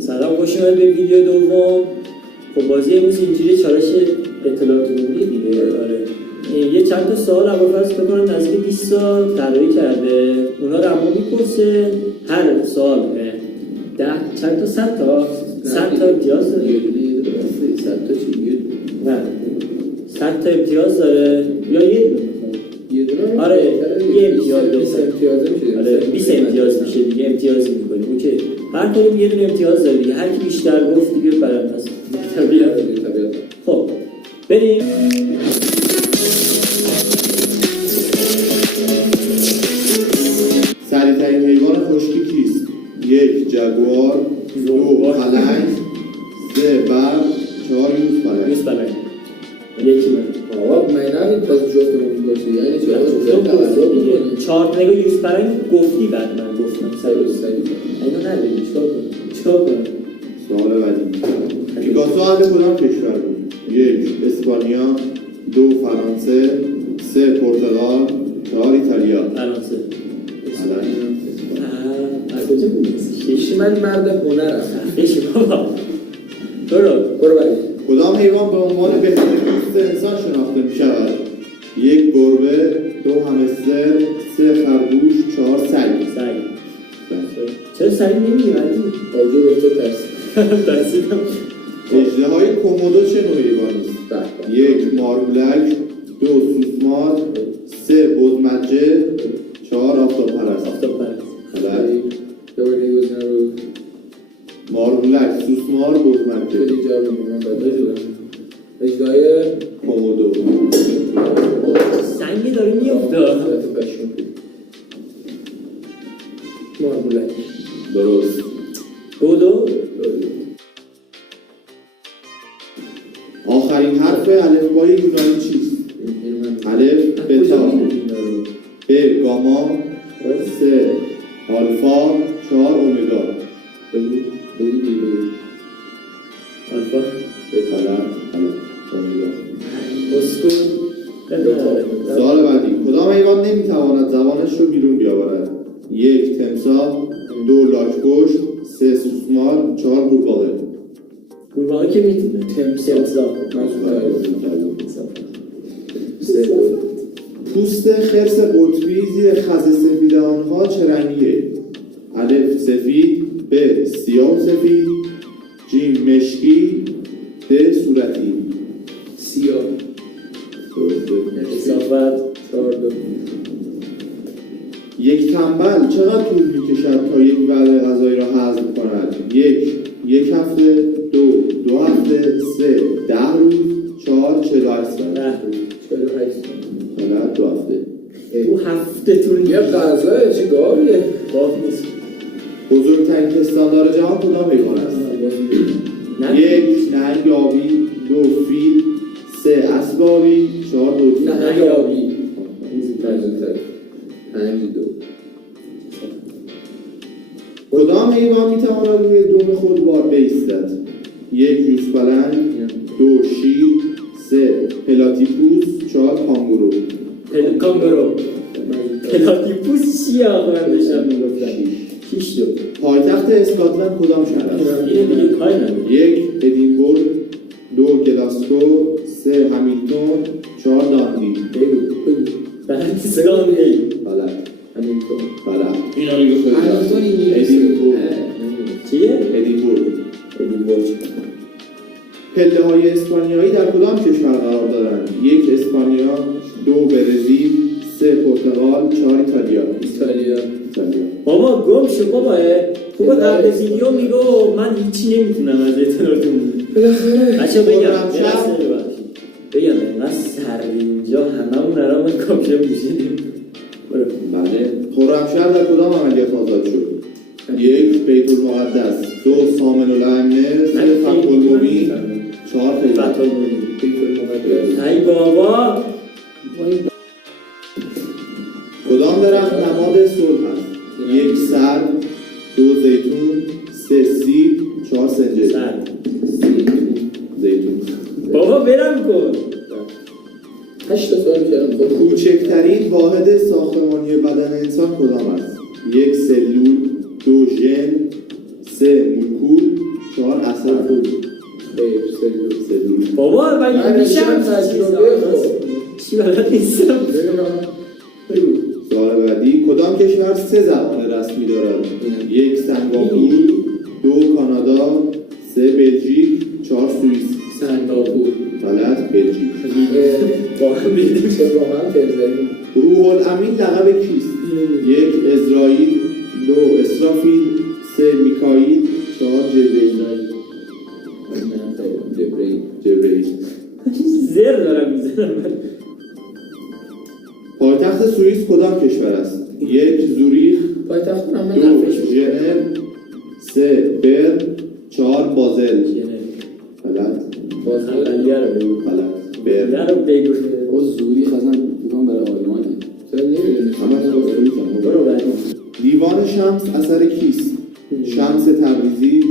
سلام، خوش اومدید به ویدیو دوم. خب بازی امروز اینجوری چالش اطلاعات عمومی دیگه. آره یه چند تا سوال ابوالفضل فکر کنم نزدیک 20 تا طراحی کرده، اونا رو اما میپرسه. هر سوال 10 چند تا 100 تا امتیاز داره. 100 تا چی؟ نه 100 تا امتیاز داره یا یه دونه؟ آره یه امتیاز داره. 20 امتیاز میشه. آره 20 امتیاز میشه دیگه، امتیازی میکنیم. اوکی، هر کدوم یه دونه امتیاز داره دیگه، هر کی بیشتر گفت دیگه برنده است. طبیعت. خب بریم. سریع‌ترین حیوان خشکی کیست؟ 1 جگوار، 2 پلنگ، 3 برق، 4 یوز پلنگ. یکی من آقا من نمید پس جفتمون میگوشی یعنی چه آقا 4 نگاه یوز پلنگ گفتی، بعد من گفتم اینو نداری. چیکار کنم؟ سوال بعدی. پیکاسو اهل کدام کشور بود؟ 1 اسپانیا، 2 فرانسه، 3 پرتغال، 4 ایتالیا. فرانسه. پلنگ. از کجا می‌دونی؟ من مرد هنرم. بشی بابا. برو بریم. کدام حیوان به عنوان بهترین دوست انسان شناخته می شود؟ 1 گربه، 2 همستر، 3 خرگوش، 4 سگ. چرا سری نمیگی ولی؟ آجو رو تو ترسیدم. اژدهای کومودو چه نوع حیوانی است؟ 1 مارمولک، 2 سوسمار، 3 بزمجه، 4 آفتاب پرست. بله. دوباره گزینه رو مارمولک، سوسمار، بزمجه. خیلی جواب میدم بعد اجدای کومودو. سنگی داره میفته. مارمولک. درست. بودو. آخرین حرف الفبای یونانی چیست؟ الف بتا، ب گاما، 3 آلفا، 4 اومگا. آلفا. اومگا. اسکول. سوال بعدی. کدام حیوان نمیتواند زبانش رو بیرون بیاورد؟ 1 تمساح، 2 لاک‌پشت، 3 سوسمار، 4 قورباغه. قورباغه که میتونه. تمساح. پوست خرس قطبی زیر خز سفید آنها چه رنگیه؟ الف سفید، ب سیاه و سفید، ج مشکی، د صورتی. سیاه. کثافت. 4 یک تنبل چقدر طول میکشد تا یک وعده غذایی را هضم کند؟ 1 هفته، 2 هفته، 3 10 روز، 4 48 ساعت. 48 غلط. 2 هفته. 2 هفته طول یه غذا چه گاویه؟ گاو نیست. بزرگترین پستاندار جهان کدام حیوان است؟ 1 نهنگ آبی، 2 فیل، 3 اسب آبی، 4 دلفین. نهنگ آبی. 5 2 کدام حیوان میتواند روی دم خود بار بایستد؟ 1 یوزپلنگ، 2 شیر، 3 پلاتیپوس، 4 کانگورو. کانگورو. پلاتیپوس چیه آقا؟ من داشتم میگفتم 6 پایتخت اسکاتلند کدام شهر است؟ اینه دیگه کاری نداره. 1 ادینبورگ، 2 گلاسکو، 3 همیلتون، 4 داندی. بعد سلام میگی. غلط. همیلتون. غلط. اینا میگه خود همیلتون چیه؟ ادینبورگ. پله های اسپانیایی در کدام کشور قرار دارند؟ 1 اسپانیا، 2 برزیل، 3 پرتغال، 4 ایتالیا. ایتالیا. بابا گم شو بابا. خوبه قبل ویدیو میگو من هیچی نمیتونم از اطلاعاتون. بچه بگم اینقدر سر اینجا هممون الان کامپیوتر میشینیم. بله. خرمشهر در کدام عملیات آزاد شد؟ 1 بیت المقدس، 2 سامن الامنه، 3 فتح المبین، 4 فتح المبین. ای بابا کدام درخت نماد صلح است؟ 1 سرو، 2 زیتون، 3 سیب، 4 سنجد. زیتون. بابا برم کن. 8 سوال کردم. کوچکترین واحد ساختمانی بدن انسان کدام است؟ 1 سلول، 2 ژن، 3 مولکول، بابا من میشم تجربه چی بلد نیستم. بگو. سوال بعدی کدام کشور 3 زبان رسمی دارد؟ 1 سنگاپور، 2 کانادا، 3 بلژیک، 4 سوئیس. سنگاپور. غلط، بلژیک. با هم بیدیم. چه واقعا فرزدیم. روح الامین لقب کیست؟ 1 اسرائیل، 2 اسرافیل، 3 میکائیل، 4 جبرئیل. جبرئیل. زر دارم میزنم. پایتخت سوئیس کدام کشور است؟ 1 زوریخ، پایتخت من 2 حرفش ژنو، 3 برن، 4 بازل. غلط. اولیه رو بگو. غلط. برن. اولیه رو بگو. او زوری خزن بکنم برای آلمانه. چرا نمیدونی؟ همه تو سوئیس هم. برو بعد. دیوان شمس اثر کیست؟ شمس تبریزی،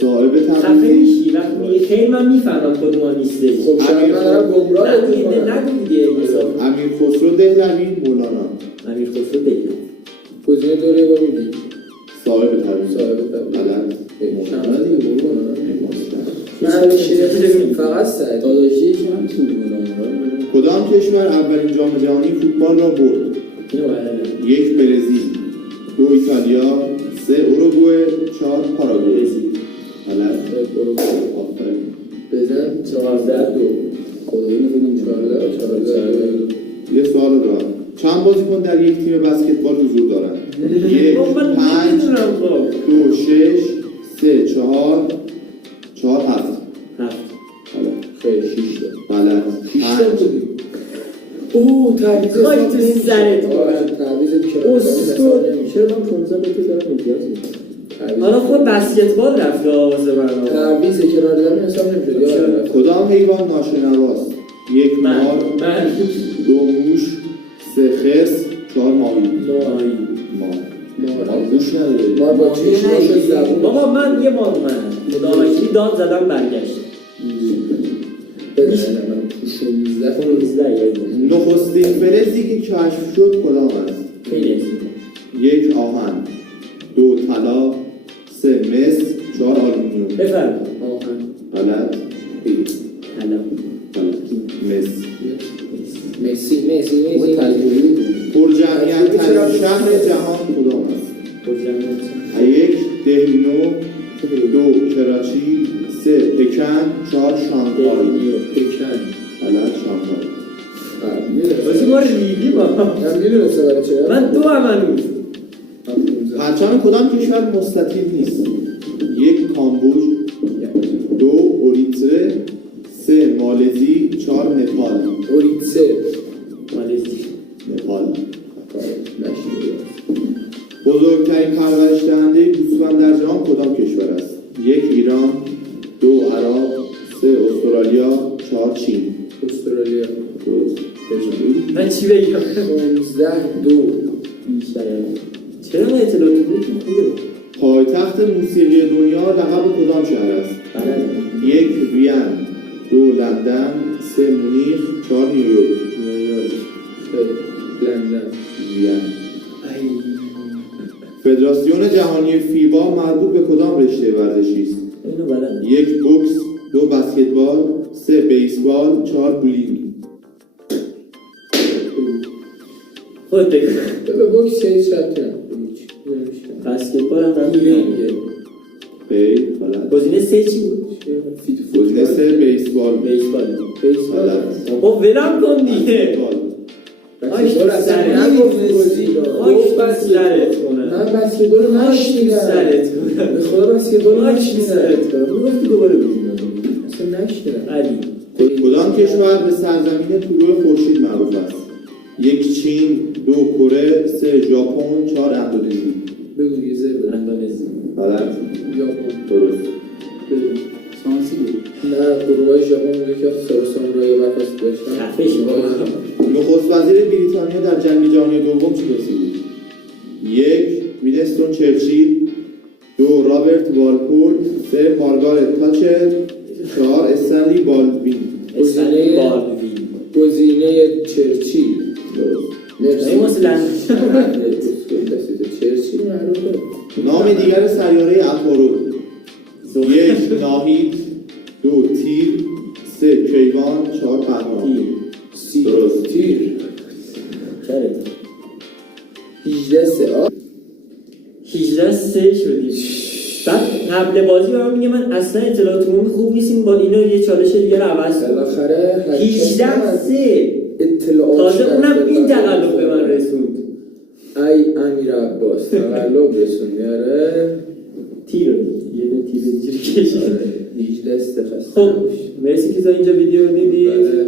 صاحب خفه تبریزی. میشی وقتی میگه خیلی من میفهمم کدوم نیستش. خب شاید من دارم گمراه میکنم. نگو دیگه حساب. امیر خسرو دهلوی، مولانا. امیر خسرو بگو. گزینه دوره با میدی. صاحب تبریزی. صاحب تبریزی. غلط. شمس دیگه بگو. من همیشه فقط سعید. داداشی که هم میتونی بودم. کدام کشور اولین جام جهانی فوتبال را برد؟ اینو باید 1 برزیل، 2 ایتالیا، 3 اروگوئه، 4 پاراگوئه. غلط. آفرین. بزن 14-2. خدایی نفیدم 14. یه سوال را چند بازیکن در یک تیم بسکتبال حضور دارند؟ 1 بابا من 5 نمیدونم خب. 2 6 3 4 4 7. هفت. خیلی 6 تا. غلط. 6 تا بودیم. اوه تعویض خاک تو سرت. تعویض اسطور. چرا من 15 به تو دارم امتیاز میدم؟ حالا خود بسکتبال رفته واسه من. تعویض کنار دادن حساب نمیشه. یادم رفت. کدام حیوان ناشنواست؟ 1 مار، من 2 موش، 3 خرس، 4 ماهی. مار گوش نداره. ما با چشماش زبون. بابا من یه ماه من دانشی داد زدم برگشت. بزنه من 16 15 نخستین فلزی که کشف شد کدام است؟ خیلی عزیزم. 1 آهن، 2 طلا، 3 مس، 4 آلومینیوم. بفرم. غلط. حالا مس. مسی او تجربی بود. پرجمعیت‌ترین شهر جهان کدام است؟ 1 دهلی نو، 2 کراچی، 3 پکن، 4 شانگهای. پکن. غلط. شانگهای. واسه ما ریدی با من میدونسته برای چه من دو هنوز. پرچم کدام کشور مستطیل نیست؟ 1 کامبوج، 2 اوریتره، 3 مالزی، 4 نپال. اوریتسه. مالزی. نپال. نشیده. بزرگترین پرورش دهنده گوسفند در جهان کدام کشور است؟ 1 ایران، 2 عراق، 3 استرالیا، 4 چین. استرالیا. درست. من چی بگم؟ 15-2. بیشتره. چرا من اطلاعاتی بود که خوبه؟ پایتخت موسیقی دنیا لقب کدام شهر است؟ بلد 1 وین، 2 لندن، 3 مونیخ، 4 نیویورک. نیویورک. لندن. وین. فدراسیون جهانی فیبا مربوط به کدام رشته ورزشی است؟ اینو بلد 1 بوکس، 2 بسکتبال، 3 بیسبال، 4 بولینگ. خود بگم به بوکس هیچ ربطی نداره. بسکتبال هم دارم خیر، غلط. گزینه 3 چی بود؟ گزینه 3 بیسبال. بیسبال. غلط. بابا ولم کن دیگه. بسکتبال اصلا نگفت گزینه. خاک بر سرت کنم. من بسکتبال رو نشنیدم. سرت کنم. به خدا بسکتبال رو خاک نشنیدم. سرت کنم. میگفتی دوباره بگیم. اصلا نشنیدم. علی. کدام کشور به سرزمین طلوع خورشید معروف است؟ 1 چین، 2 کره، 3 ژاپن، 4 اندونزی. بگو دیگه زر بده. اندونزی. غلط. ژاپن. درست. بگو. سانسی بود. نه گروه‌های ژاپن بوده که سامورایی برخواست داشتن. خفه شو بابا. نخست وزیر بریتانیا در جنگ جهانی دوم چه کسی بود؟ 1 وینستون چرچیل، 2 رابرت والپول، 3 مارگارت تاچر، 4 استنلی بالدوین. اسفلی بالدوین. گزینه چرچیل. درست. مرسی. این واسه لندن. چرچیل معروفه. نام دیگر سیاره عطارد: 1 ناهید، 2 تیر، 3 کیوان 4 پنهان درست تیر چره 18 سه 18-3 شدیم. بعد قبل بازی به من میگه من اصلا اطلاعات عمومی خوب نیستیم با اینا یه چالش دیگه رو عوض کن. بالاخره 18-3 اطلاعات تازه اونم این تقلب به من رسوند. ای امیر عباس تقلب رسوندی آره تیر رو دیگه یه تیر اینجوری کشید. 18 سه خسته خب مرسی که تا اینجا ویدیو رو دیدید. بله.